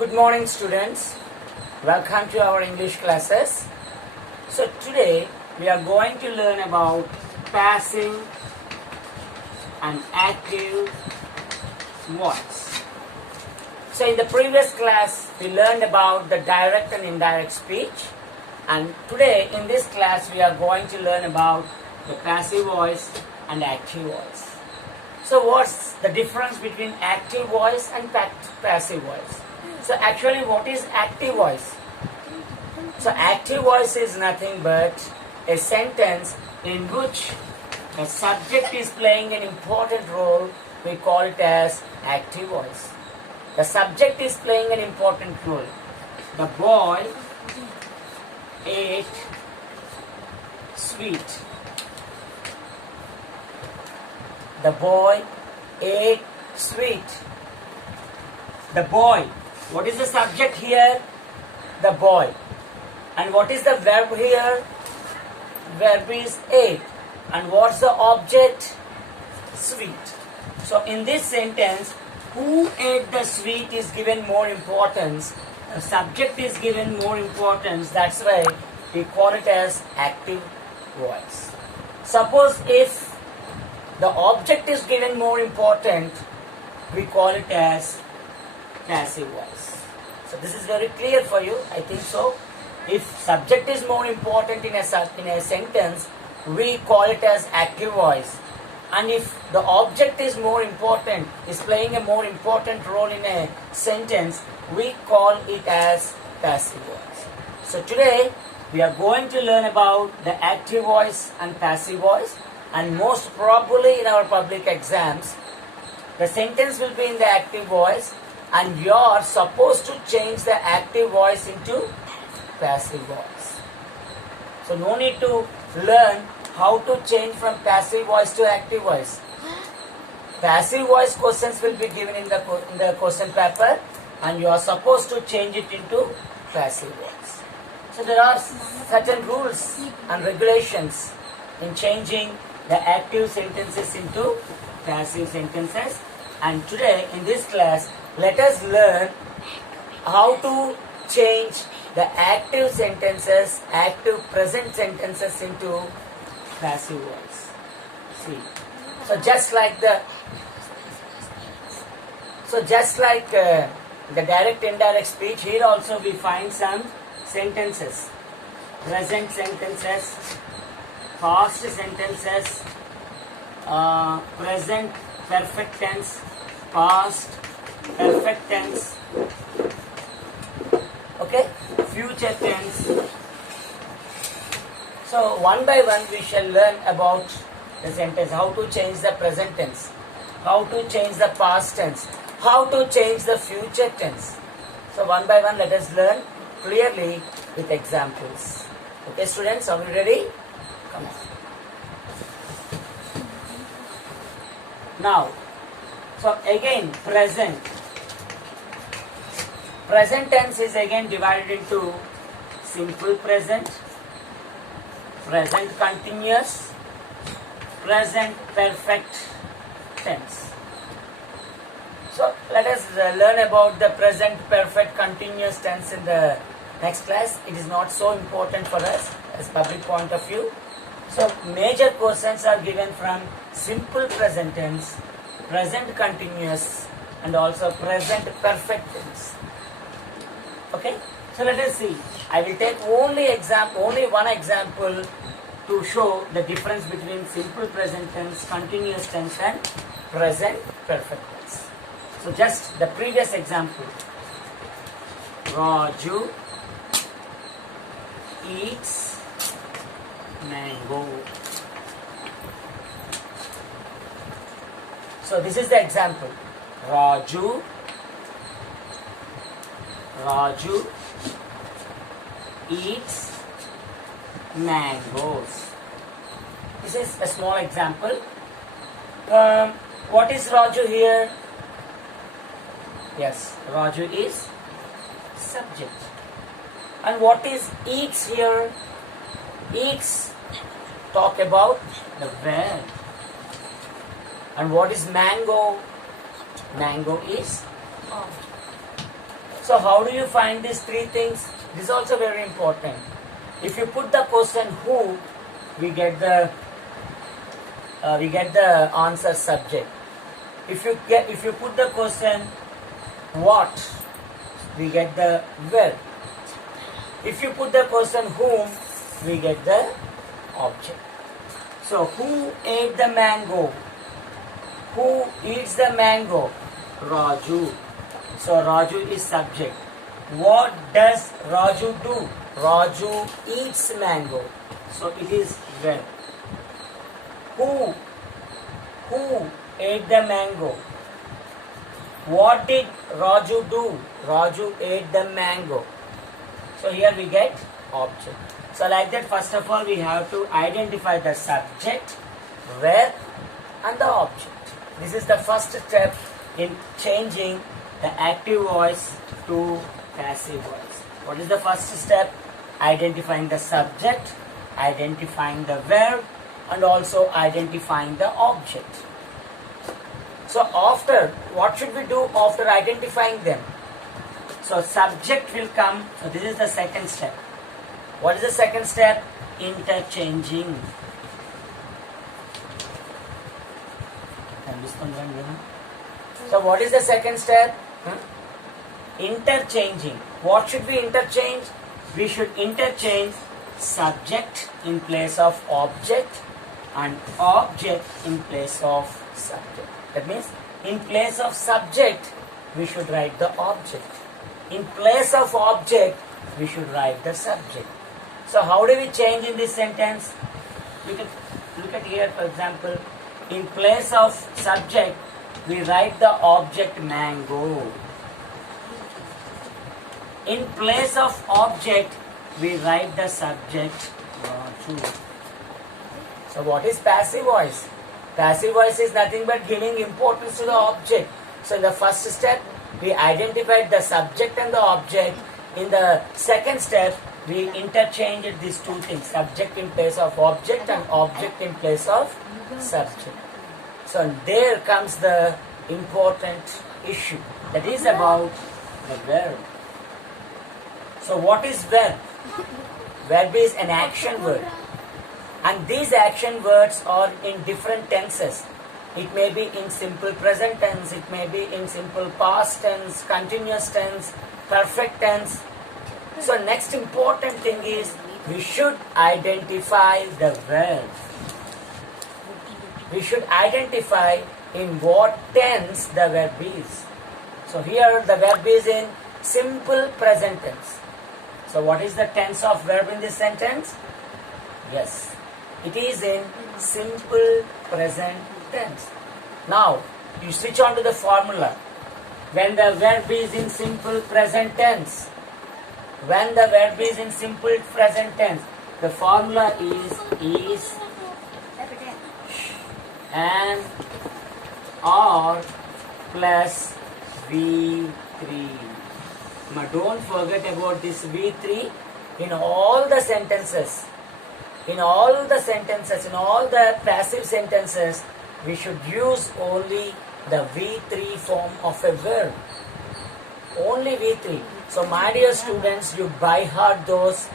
Good morning, students. Welcome to our English classes. So today we are going to learn about passive and active voice. So in the previous class we learned about the direct and indirect speech, and today in this class we are going to learn about the passive voice and active voice. So what's the difference between active voice and passive voice? So actually what is active voice? So active voice is nothing but a sentence in which a subject is playing an important role. We call it as active voice. The subject is playing an important role. The boy ate sweet. The boy ate sweet. The boy. What is the subject here? The boy. And what is the verb here? Verb is ate. And what's the object? Sweet. So in this sentence, who ate the sweet is given more importance. The subject is given more importance. That's why we call it as active voice. Suppose if the object is given more important, we call it as passive voice. So this is very clear for you, I think so. If subject is more important in a sentence, we call it as active voice. And if the object is more important, is playing a more important role in a sentence, we call it as passive voice. So today we are going to learn about the active voice and passive voice. And most probably in our public exams, the sentence will be in the active voice and you are supposed to change the active voice into passive voice. So no need to learn how to change from passive voice to active voice. Passive voice questions will be given in the question paper and you are supposed to change it into passive voice. So there are certain rules and regulations in changing the active sentences into passive sentences, and today in this class let us learn how to change the active sentences, active present sentences into passive voice. See, so just like the direct indirect speech, here also we find some sentences, present sentences, past sentences, present perfect tense, past perfect tense, okay, future tense. So one by one we shall learn about the sentence, how to change the present tense, how to change the past tense, how to change the future tense. So one by one let us learn clearly with examples. Okay students, are we ready? Come on. Now, so again present tense is again divided into simple present, present continuous, present perfect tense. So let us learn about the present perfect continuous tense in the next class. It is not so important for us as public point of view. So major questions are given from simple present tense, present continuous, and also present perfect tense. Okay, so let us see. I will take only one example to show the difference between simple present tense, continuous tense, and present perfect tense. So just the previous example. Raju eats mango. So this is the example. Raju eats mangoes. This is a small example. What is Raju here? Yes, Raju is subject. And what is eats here? Eats talk about the verb. And what is mango? Mango is object. So how do you find these three things? This is also very important. If you put the question who, we get the answer subject. If you put the question what, we get the verb. If you put the question whom, we get the object. So who ate the mango? Who eats the mango? Raju. So Raju is subject. What does Raju do? Raju eats mango. So it is verb. Who ate the mango? What did Raju do? Raju ate the mango. So here we get object. So like that, first of all we have to identify the subject, verb and the object. This is the first step in changing the active voice to passive voice. What is the first step? Identifying the subject, identifying the verb and also identifying the object. So after, what should we do after identifying them? So subject will come. So this is the second step. What is the second step? Interchanging. So what is the second step? Interchanging. What should we interchange? We should interchange subject in place of object and object in place of subject. That means in place of subject we should write the object. In place of object we should write the subject. So how do we change in this sentence? We can look at here, for example, in place of subject we write the object mango. In place of object we write the subject Raju. So what is passive voice? Passive voice is nothing but giving importance to the object. So in the first step we identified the subject and the object. In the second step we interchanged these two things, subject in place of object and object in place of subject. So there comes the important issue, that is about the verb. So what is verb? Verb is an action word, and these action words are in different tenses. It may be in simple present tense, it may be in simple past tense, continuous tense, perfect tense. So next important thing is we should identify the verb. We should identify in what tense the verb is. So here the verb is in simple present tense. So what is the tense of verb in this sentence? Yes, it is in simple present tense. Now you switch on to the formula. When the verb is in simple present tense, when the verb is in simple present tense, the formula is and or plus V3. Now don't forget about this V3 in all the sentences. In all the passive sentences, we should use only the V3 form of a verb. Only V3. So my dear students, you by heart those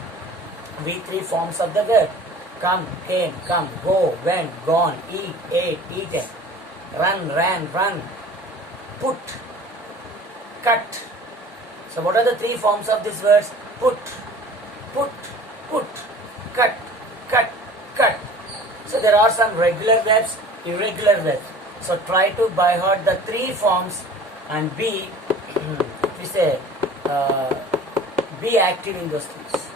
V3 forms of the verb. Come, came, come, go, went, gone, eat, ate, eaten, run, ran, run, put, cut. So what are the three forms of these words? Put, cut, cut. So there are some regular verbs, irregular verbs. So try to by heart the three forms and be active in those things.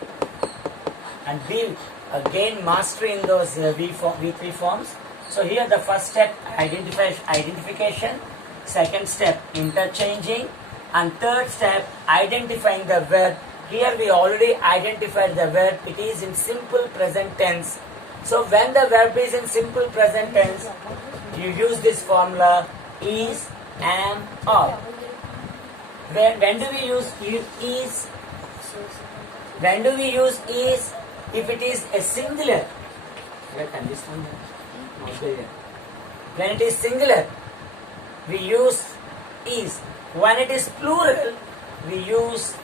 And gain mastery in those V3 forms. So here the first step, identification. Second step, interchanging. And third step, identifying the verb. Here we already identified the verb. It is in simple present tense. So when the verb is in simple present tense, you use this formula is, am, are. When do we use is? When do we use is? If it is a singular. When it is singular, we use is. When it is plural, we use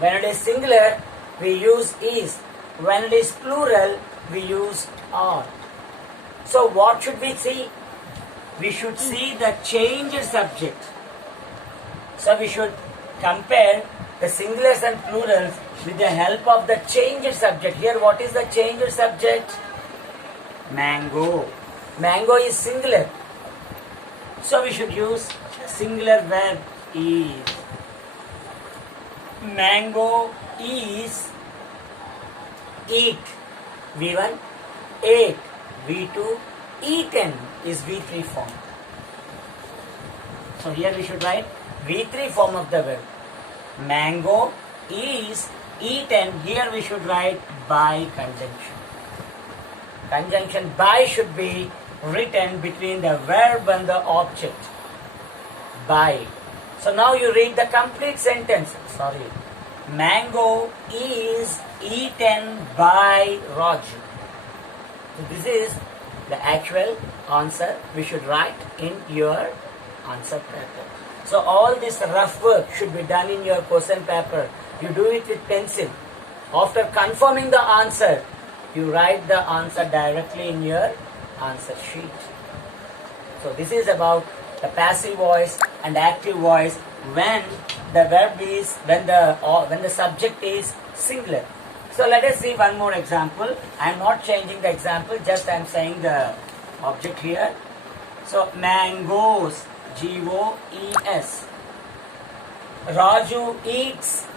when it is singular, we use is. When it is plural, we use are. So what should we see? We should see the changed subject. So we should compare the singulars and plurals with the help of the changed subject. Here, what is the changed subject? Mango. Mango is singular. So we should use singular verb is. Mango is eat. V1, ate. V2, eaten is V3 form. So here we should write V3 form of the verb. Mango is eaten. Here we should write by conjunction. Conjunction by should be written between the verb and the object. By. So now you read the complete sentence. Sorry. Mango is eaten by Raju. So this is the actual answer we should write in your answer paper. So all this rough work should be done in your question paper. You do it with pencil. After confirming the answer, you write the answer directly in your answer sheet. So this is about the passive voice and active voice when the verb is, when the subject is singular. So let us see one more example. I am not changing the example, just I am saying the object here. So mangoes, Goes. Raju eats